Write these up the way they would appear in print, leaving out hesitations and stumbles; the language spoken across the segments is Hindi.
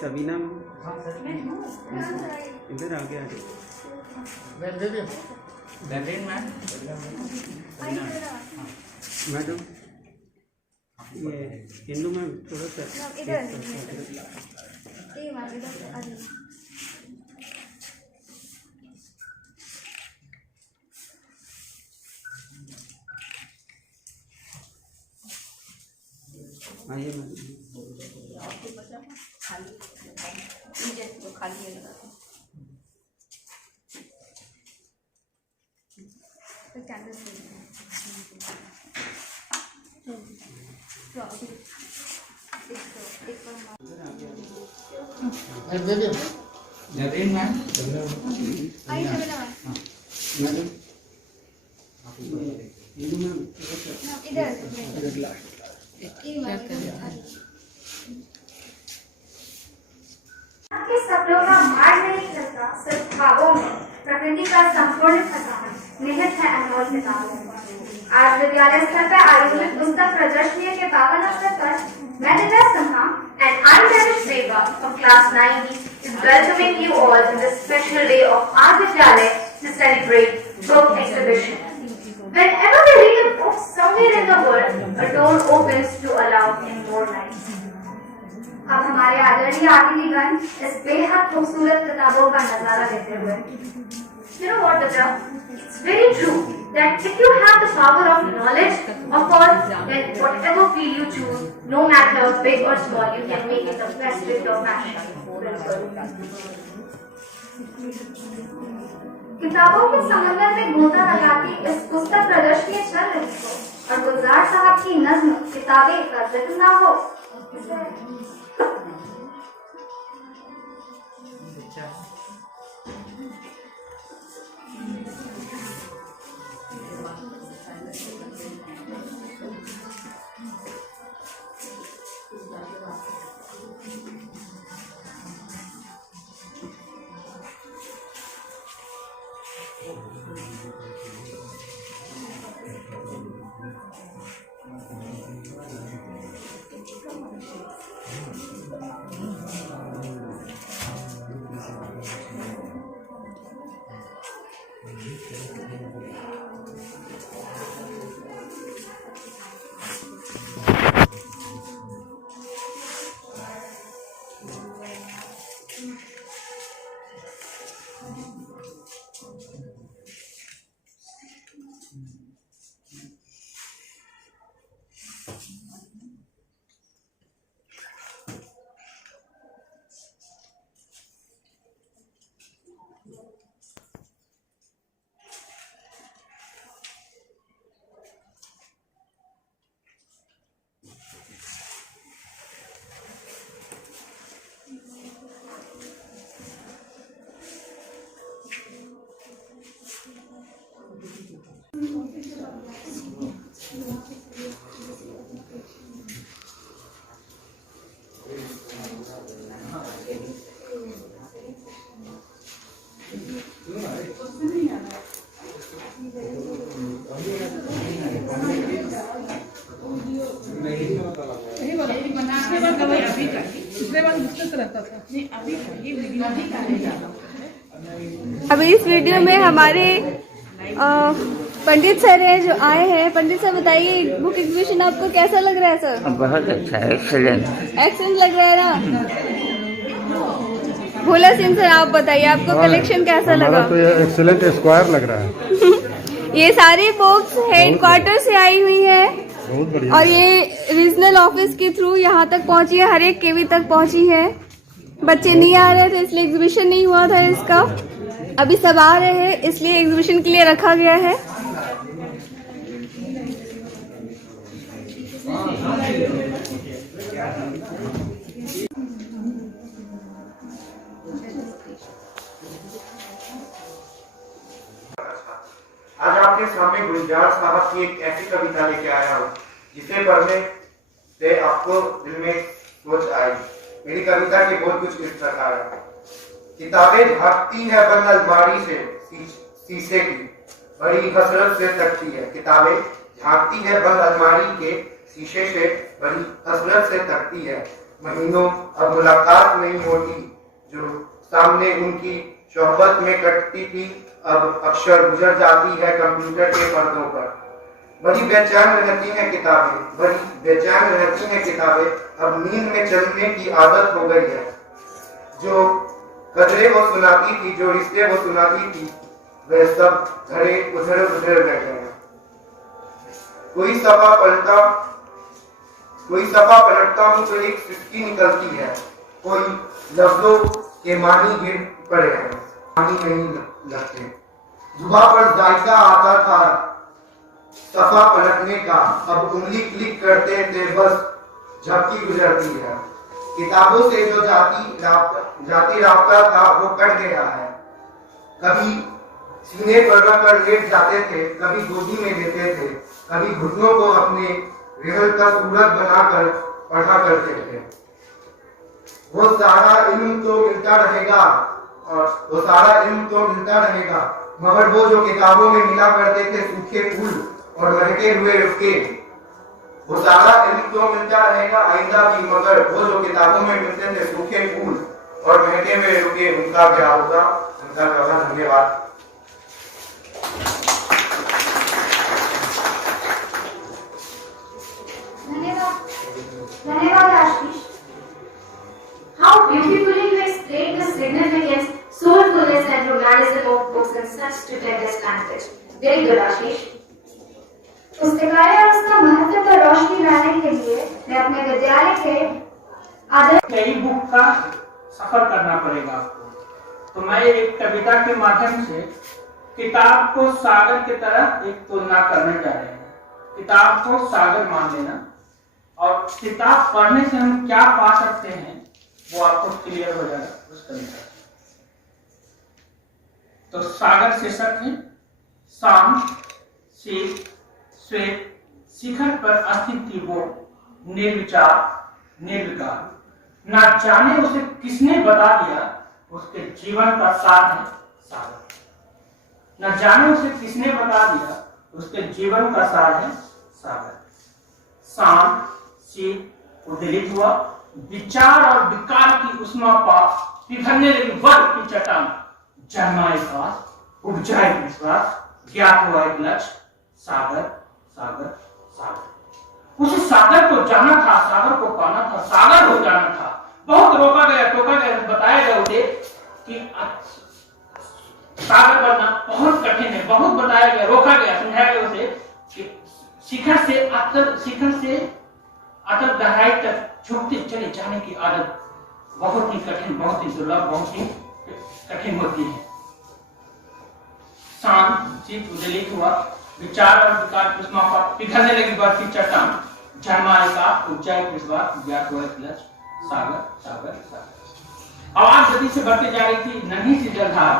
सबीना इधर आ गया मैडम, ये हिंदू में थोड़ा सा आइए खाली है सब लोग का मार नहीं सकता, सिर्फ भावों में प्रकृति का संपूर्ण खजाना निहित है अनमोल किताबों में। आज विद्यालय स्तर पर आयोजित पुस्तक प्रदर्शनी के पावन अवसर पर मैं Divya Sinha and unmarried Vega from class 9B is welcoming you all in this special day of our Vidyalaya to celebrate book exhibition. Whenever we read a book somewhere in the world, a door opens to allow in more light. अब हमारे आदरणीय अतिथिगण इस बेहद खूबसूरत किताबों का नजारा लेते हुए, you know what, Batra? It's very true that if you have the power of knowledge of all, then whatever field you choose, no matter big or small, you can make it the best with your passion. किताबों के समंदर में गोता लगाती इस पुस्तक प्रदर्शनी चल रही हो और गुलजार साहब की नज्म किताबें का जिक्र ना हो, अभी इस वीडियो में हमारे पंडित सर हैं जो आए हैं। पंडित सर बताइए, बुक एग्जीबिशन आपको कैसा लग रहा है सर? बहुत अच्छा है, एक्सीलेंट लग रहा है ना। भोला सिंह सर आप बताइए, आपको कलेक्शन कैसा लगा? तो ये एक्सीलेंट स्क्वायर लग रहा है। ये सारी बुक्स हेडक्वार्टर से आई हुई है बहुत बढ़िया। और ये रीजनल ऑफिस के थ्रू यहाँ तक पहुँची है, हर एक केवी तक पहुँची है। बच्चे नहीं आ रहे थे इसलिए एग्जीबिशन नहीं हुआ था इसका। अभी सब आ रहे हैं इसलिए एग्जीबिशन के लिए रखा गया है। आज आपके सामने गुलजार साहब की एक ऐसी कविता लेके आया हूँ जिसे पढ़ने से आपको दिल में सोच आई। मेरी कविता के बोल कुछ इस प्रकार है। किताबें भागती है बंद अलमारी से, शीशे की बड़ी हसरत से तकती है। किताबें झांकती है बंद अलमारी के शीशे से बड़ी हसरत से तकती है। महीनों अब मुलाकात नहीं होती जो सामने उनकी सोहबत में कटती थी, अब अक्सर गुजर जाती है कंप्यूटर के पर्दों पर। बड़ी बेचैन रहती हैं किताबें, बड़ी बेचैन रहती हैं किताबें, अब नींद में चलने की आदत हो गई है। जो कदरें वो सुनाती थी, जो रिश्ते वो सुनाती थी, वे सब घरे उधर उधर बैठे हैं। कोई सफा पलटता हूँ तो एक सिसकी निकलती है, कोई लफ्जों के मानी गिर पड़े हैं, मानी नहीं लगते। जुबा पर जायका आता था सफा पलटने का, अब उंगली क्लिक करते थे बस झपकी गुजरती है। किताबों से जो जाती राब्ता था वो कट गया है। कभी सीने पर रखकर लेट जाते थे, कभी गोदी में लेते थे, कभी घुटनों को अपने रिहल का सूरत बनाकर पढ़ा करते थे। वो सारा इल्म तो मिलता रहेगा, मगर वो जो किताबों में मिला करते थे सूखे फूल और महके हुए रुके, वो सारा इल्म तो मिलता रहेगा आइंदा भी, मगर वो जो किताबों में मिलते थे सूखे फूल और महके हुए रुके, उनका क्या होगा? उनका क्या होगा? धन्यवाद। धन्यवाद आशीष। How beautifully you explained the significance, soulfulness and romanticism of books in such stupendous language. Very good, आशीष। पुस्तकालय और उसका महत्व पर रोशनी डालने के लिए मैं अपने विद्यालय के आदर्श कई बुक का सफर करना पड़ेगा आपको। तो मैं एक कविता के माध्यम से किताब को सागर की तरह एक तुलना करने जा रहे हैं। किताब को सागर मान लेना और किताब पढ़ने से हम क्या पा सकते हैं वो आपको क्लियर हो जाएगा उस कविता से। तो सागर शीर्षक है, शांत शीत श्वेत शिखर पर अस्तित्व थी वो, निर्विचार निर्विकार, ना जाने उसे किसने बता दिया, उसके जीवन का सार है सागर। न जाने उसे किसने बता दिया, उसके जीवन का सार है सागर। शांत शीत उद्दलित हुआ, विचार और विकार की उष्मा पा पिघलने लगी वर्ग की चट्टान, जन्मा एक आस उपजाए विश्वास, ज्ञात हुआ एक लक्ष्य, सागर सागर सागर। उस सागर को जाना था, सागर को पाना था, सागर हो जाना था। बहुत रोका गया टोका गया, बताया गया उसे कि सागर बनना बहुत कठिन है, बहुत बताया गया, रोका गया, समझाया गया उसे कि शिखर से अतल गहराई तक झुकते चले जाने की आदत बहुत ही कठिन, बहुत ही दुर्लभ, बहुत ही कठिन होती है। शांत चित्त उद्दलित हुआ, विचार और विकार की उष्मा पर पिघलने लगी बर्फ की चट्टान, जन्माए का उपजाए विश्वास, ज्ञात हुआ एक लक्ष्य, सागर सागर सागर। आवाज गति से बढ़ती जा रही थी, नन्ही सी जलधार,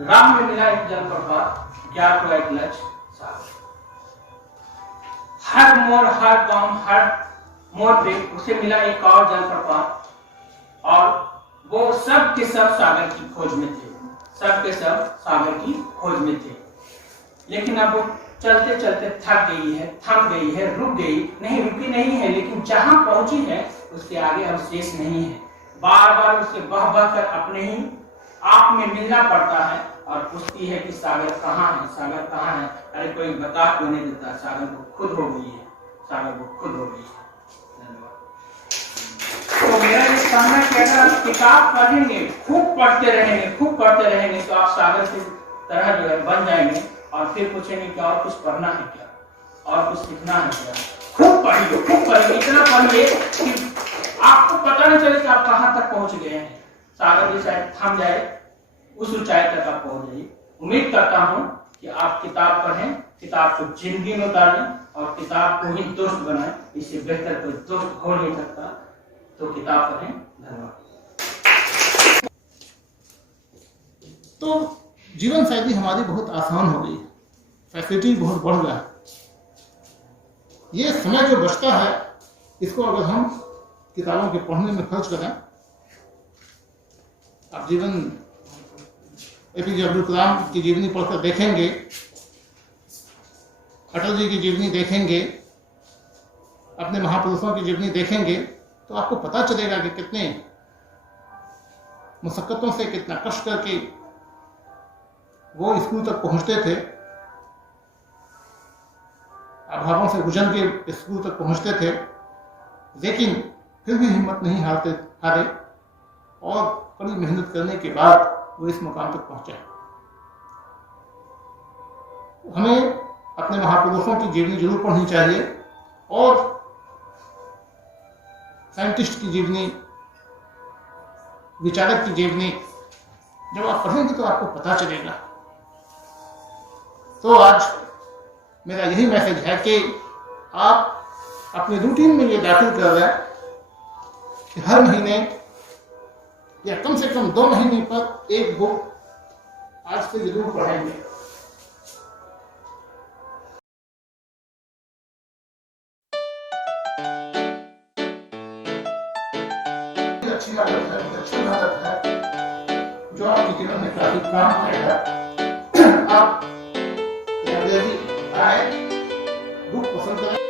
राम में मिला एक जलप्रपात, ज्ञात हुआ एक लक्ष्य, सागर। हर मोड़ हर गांव हर मोड़ पे उसे मिला एक और जलप्रपात, और वो सब के सब सागर की खोज में थे, सब के सब सागर की खोज में थे। लेकिन अब वो चलते चलते थक गई है, थम गई है, रुक गई नहीं, रुकी नहीं है, लेकिन जहां पहुंची है उसके आगे अब शेष नहीं है। बार बार उसे बह बह कर अपने ही आप में मिलना पड़ता है और पूछती है कि सागर कहाँ है, सागर कहाँ है। अरे कोई बता क्यों नहीं देता, सागर को खुद हो गई है, सागर को खुद हो गई है। तो मेरा ये कहना है कि अगर किताब पढ़ेंगे, खूब पढ़ते रहेंगे तो आप सागर की तरह जो है बन जाएंगे, और फिर पूछेंगे कि और कुछ पढ़ना है क्या, और कुछ सीखना है क्या। खूब पढ़िए, इतना पढ़िए कि आपको पता नहीं चले कि आप कहाँ तक पहुंच गए हैं। सागर भी शायद थम जाए, उस ऊंचाई तक आप पहुंच जाइए। उम्मीद करता हूँ कि आप किताब पढ़ें, किताब को जिंदगी में उतारें और किताब को ही दोस्त बनाएं। इससे बेहतर कोई दोस्त हो नहीं सकता। तो किताब पढ़ें। धन्यवाद। तो जीवन शैली हमारी बहुत आसान हो गई, फैसिलिटी बहुत बढ़ गया है। ये समय जो बचता है इसको अगर हम किताबों के पढ़ने में खर्च करें, आप जीवन एपीजे अब्दुल कलाम की जीवनी पढ़कर देखेंगे, अटल जी की जीवनी देखेंगे, अपने महापुरुषों की जीवनी देखेंगे, तो आपको पता चलेगा कि कितने मुशक्कतों से, कितना कष्ट करके वो स्कूल तक पहुंचते थे, अभावों से गुजर के स्कूल तक पहुंचते थे, लेकिन फिर भी हिम्मत नहीं हारे और कड़ी मेहनत करने के बाद वो इस मुकाम तक पहुंचे। हमें अपने महापुरुषों की जीवनी जरूर पढ़नी चाहिए और साइंटिस्ट की जीवनी, विचारक की जीवनी जब आप पढ़ेंगे तो आपको पता चलेगा। तो आज मेरा यही मैसेज है कि आप अपने रूटीन में ये दाखिल कर रहे हैं कि हर महीने या कम से कम 2 महीने पर एक बुक आज से जरूर पढ़ेंगे। अच्छी आदत है, अच्छी आदत है जो आपके जीवन में काफी काम आएगा। आप लाइब्रेरी आए, बुक पसंद करें।